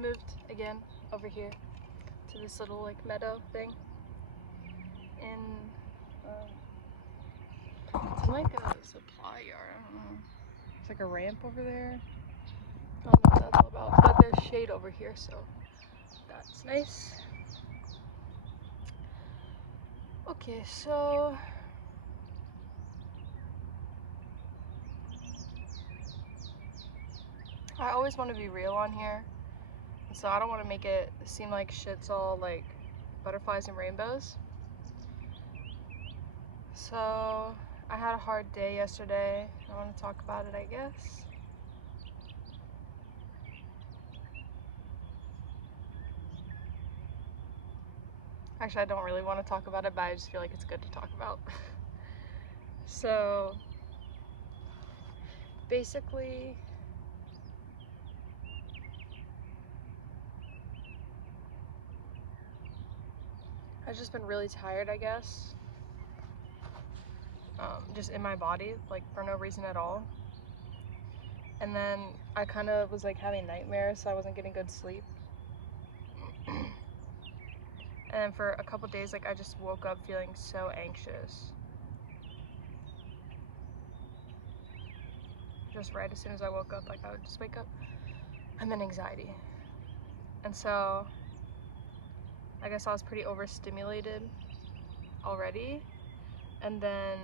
moved again over here to this little like meadow thing. And it's like a supply yard. I don't know. It's like a ramp over there. I don't know what that's all about, but there's shade over here, so that's nice. Okay, so I always want to be real on here, so I don't want to make it seem like shit's all like butterflies and rainbows. So I had a hard day yesterday. I want to talk about it, I guess. Actually, I don't really want to talk about it, but I just feel like it's good to talk about. So basically, I've just been really tired, I guess. Just in my body, like for no reason at all. And then I kind of was like having nightmares, so I wasn't getting good sleep. And for a couple days, like I just woke up feeling so anxious. Just right as soon as I woke up, like I would just wake up, I'm in anxiety. And so I guess I was pretty overstimulated already. And then,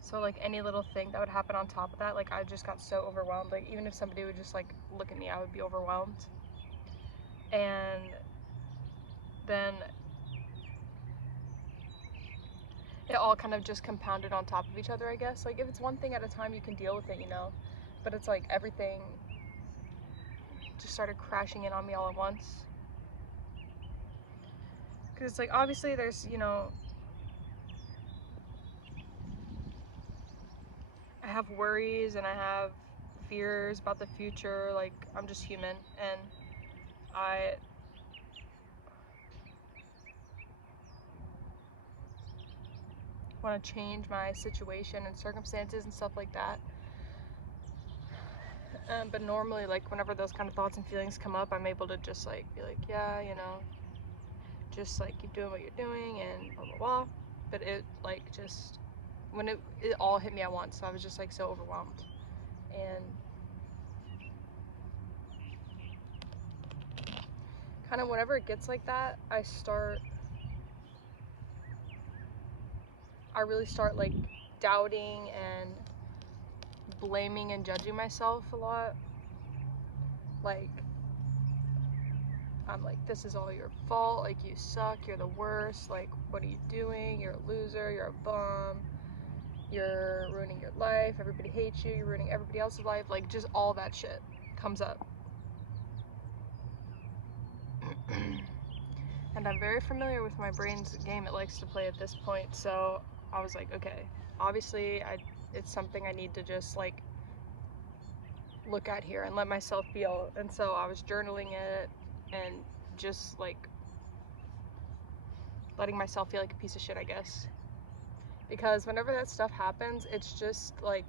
so like any little thing that would happen on top of that, like I just got so overwhelmed. Like even if somebody would just like look at me, I would be overwhelmed. And then it all kind of just compounded on top of each other, I guess. Like if it's one thing at a time, you can deal with it, you know, but it's like everything just started crashing in on me all at once. Because it's like obviously there's, you know, I have worries and I have fears about the future. Like I'm just human, and I want to change my situation and circumstances and stuff like that. But normally, like whenever those kind of thoughts and feelings come up, I'm able to just like be like, yeah, you know, just like keep doing what you're doing and blah blah blah. But it like just when it all hit me at once, so I was just like so overwhelmed. And kind of whenever it gets like that, I really start like doubting and blaming and judging myself a lot. Like I'm like, this is all your fault, like you suck, you're the worst, like what are you doing, you're a loser, you're a bum, you're ruining your life, everybody hates you, you're ruining everybody else's life, like just all that shit comes up. And I'm very familiar with my brain's game it likes to play at this point, so I was like, okay, obviously it's something I need to just like look at here and let myself feel. And so I was journaling it and just like letting myself feel like a piece of shit, I guess. Because whenever that stuff happens, it's just like,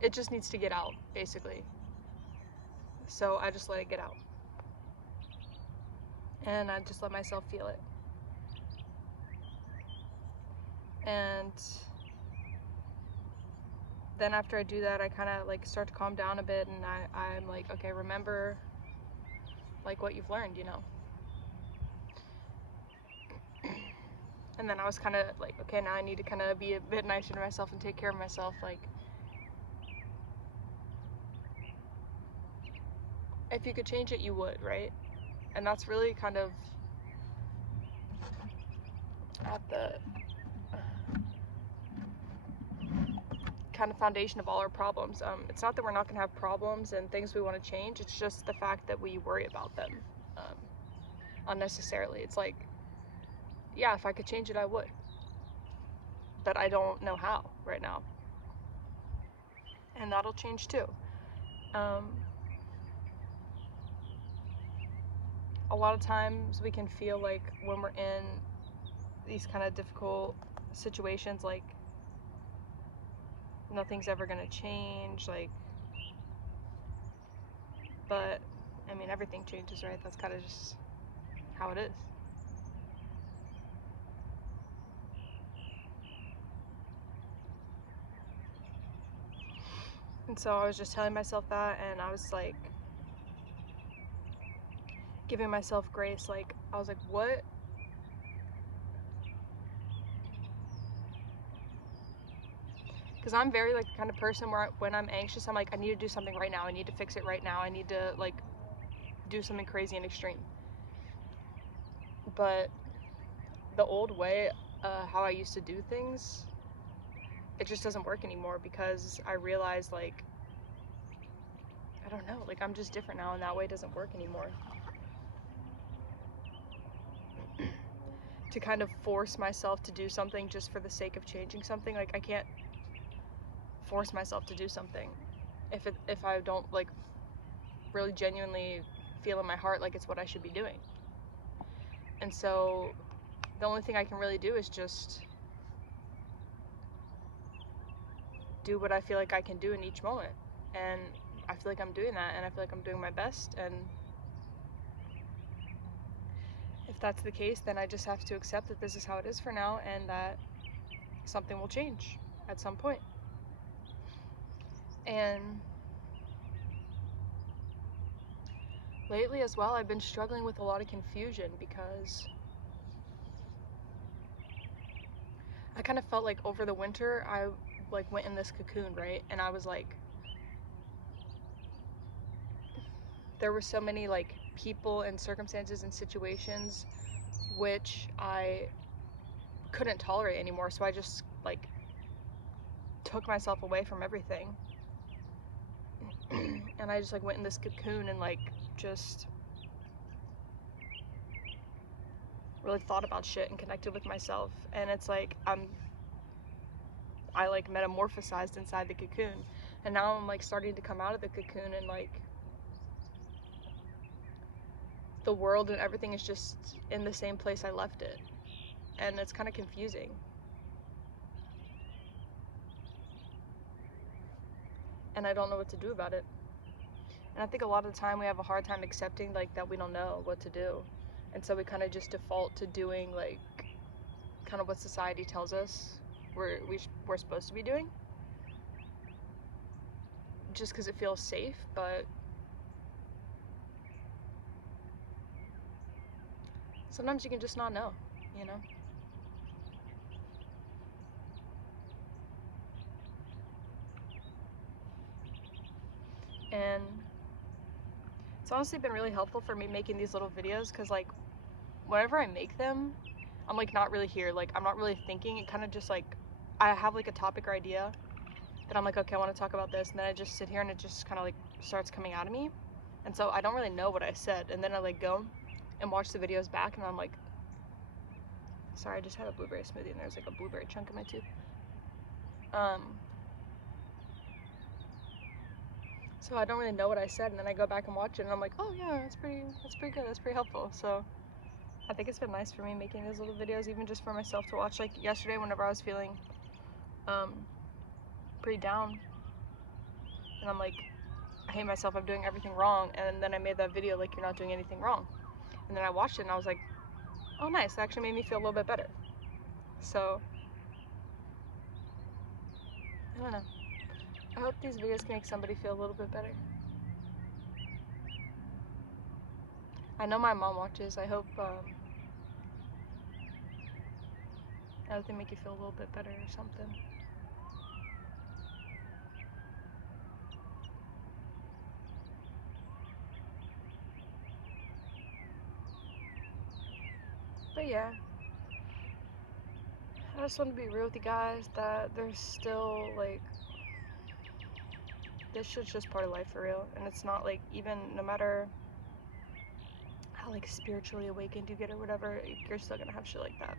it just needs to get out, basically. So I just let it get out. And I just let myself feel it. And then after I do that, I kind of like start to calm down a bit, and I'm like, okay, remember like what you've learned, you know. And then I was kind of like, okay, now I need to kind of be a bit nicer to myself and take care of myself. Like, if you could change it, you would, right? And that's really kind of at the kind of foundation of all our problems. It's not that we're not going to have problems and things we want to change. It's just the fact that we worry about them unnecessarily. It's like, yeah, if I could change it, I would. But I don't know how right now. And that'll change too. A lot of times we can feel like when we're in these kind of difficult situations, like nothing's ever gonna change, like But I mean, everything changes, right? That's kind of just how it is. And so I was just telling myself that, and I was like giving myself grace. Like, I was like, what? Because I'm very like the kind of person where when I'm anxious, I'm like, I need to do something right now. I need to fix it right now. I need to like do something crazy and extreme. But the old way, how I used to do things, it just doesn't work anymore, because I realized, like, I don't know, like, I'm just different now, and that way doesn't work anymore. To kind of force myself to do something just for the sake of changing something, like, I can't force myself to do something if I don't like really genuinely feel in my heart like it's what I should be doing. And so the only thing I can really do is just do what I feel like I can do in each moment. And I feel like I'm doing that, and I feel like I'm doing my best. And if that's the case, then I just have to accept that this is how it is for now, and that something will change at some point. And lately as well, I've been struggling with a lot of confusion, because I kind of felt like over the winter I like went in this cocoon, right? And I was like, there were so many like people and circumstances and situations which I couldn't tolerate anymore, so I just like took myself away from everything. And I just like went in this cocoon and like just really thought about shit and connected with myself. And it's like I like metamorphosized inside the cocoon, and now I'm like starting to come out of the cocoon, and like the world and everything is just in the same place I left it, and it's kind of confusing. And I don't know what to do about it. And I think a lot of the time we have a hard time accepting like that we don't know what to do, and so we kind of just default to doing like kind of what society tells us we're supposed to be doing, just because it feels safe. But sometimes you can just not know, you know? And it's honestly been really helpful for me making these little videos, because like whenever I make them, I'm like not really here, like I'm not really thinking. It kind of just like I have like a topic or idea that I'm like, okay, I want to talk about this, and then I just sit here and it just kind of like starts coming out of me. And so I don't really know what I said, and then I like go and watch the videos back, and I'm like, sorry, I just had a blueberry smoothie and there's like a blueberry chunk in my tooth. So I don't really know what I said, and then I go back and watch it, and I'm like, oh yeah, that's pretty good, that's pretty helpful. So I think it's been nice for me making these little videos, even just for myself to watch. Like yesterday, whenever I was feeling pretty down, and I'm like, I hate myself, I'm doing everything wrong, and then I made that video like, you're not doing anything wrong. And then I watched it and I was like, oh nice, it actually made me feel a little bit better. So I don't know, I hope these videos can make somebody feel a little bit better. I know my mom watches. I hope they make you feel a little bit better or something. But yeah, I just want to be real with you guys that there's still like, this shit's just part of life for real. And it's not like, even no matter how like spiritually awakened you get or whatever, you're still gonna have shit like that.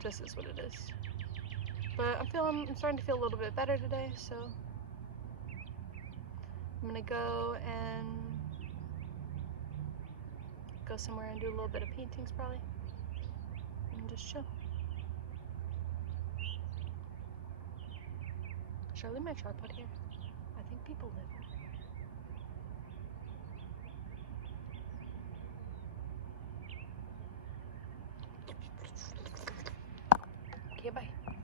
Just is what it is. But I'm starting to feel a little bit better today, so I'm gonna go somewhere and do a little bit of paintings probably, and just chill. Should I leave my tripod here? I think people live here. Okay, bye.